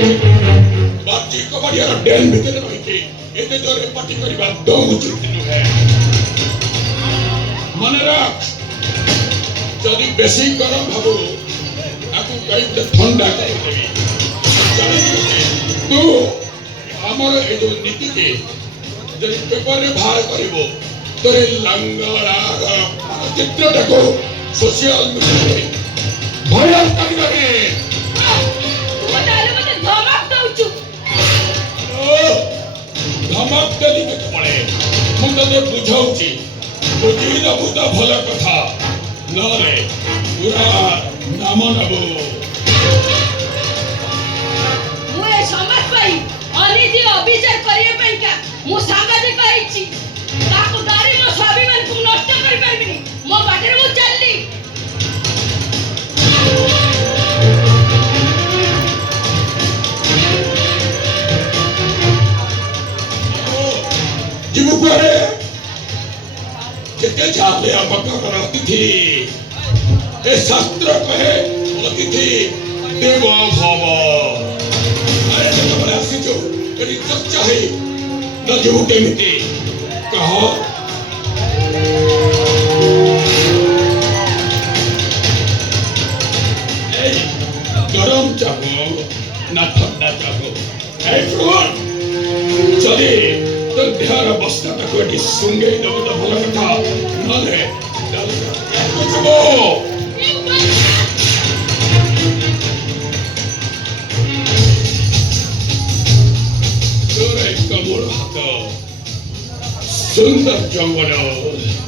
बाजी कबाड़िया डेन भीतर रही एते जोरे पार्टी करबा दो उचित नुहे मन रख जदि बेसी गरम भाबो आकु कई ठंडा कर देबी तू हमर ए जो नीति के जदि पेपर रे बाहर करबो तोरे लंगड़ा चित्रटा को सोशल मीडिया रे वायरल कर दे धमक देली के पड़े मुझे बुझाऊची बुझी नबू तो भल कथा नरे पूरा नाम नबू मुए समाज पाई अनिति अविचार करिए पई का मु सांगाजे कहिची ताको दारी मो स्वाभिमान को नष्ट कर परबिनी मो बाटे मु चलली जीवु करे जिते जाले अपकार अतिथि ए शास्त्र कहे अतिथि देव भव अरे जब बड़ा आसीचो एडी चर्चा है न जीवु केमिति कहो ए गरम चाहो ना ठंडा चाहो ए फ्रोन चले तो देहर अवस्था तक कोई सुंगे दो तो भला कथा नले कुछ वो तोरे कमर हाथ सुंदर जंगल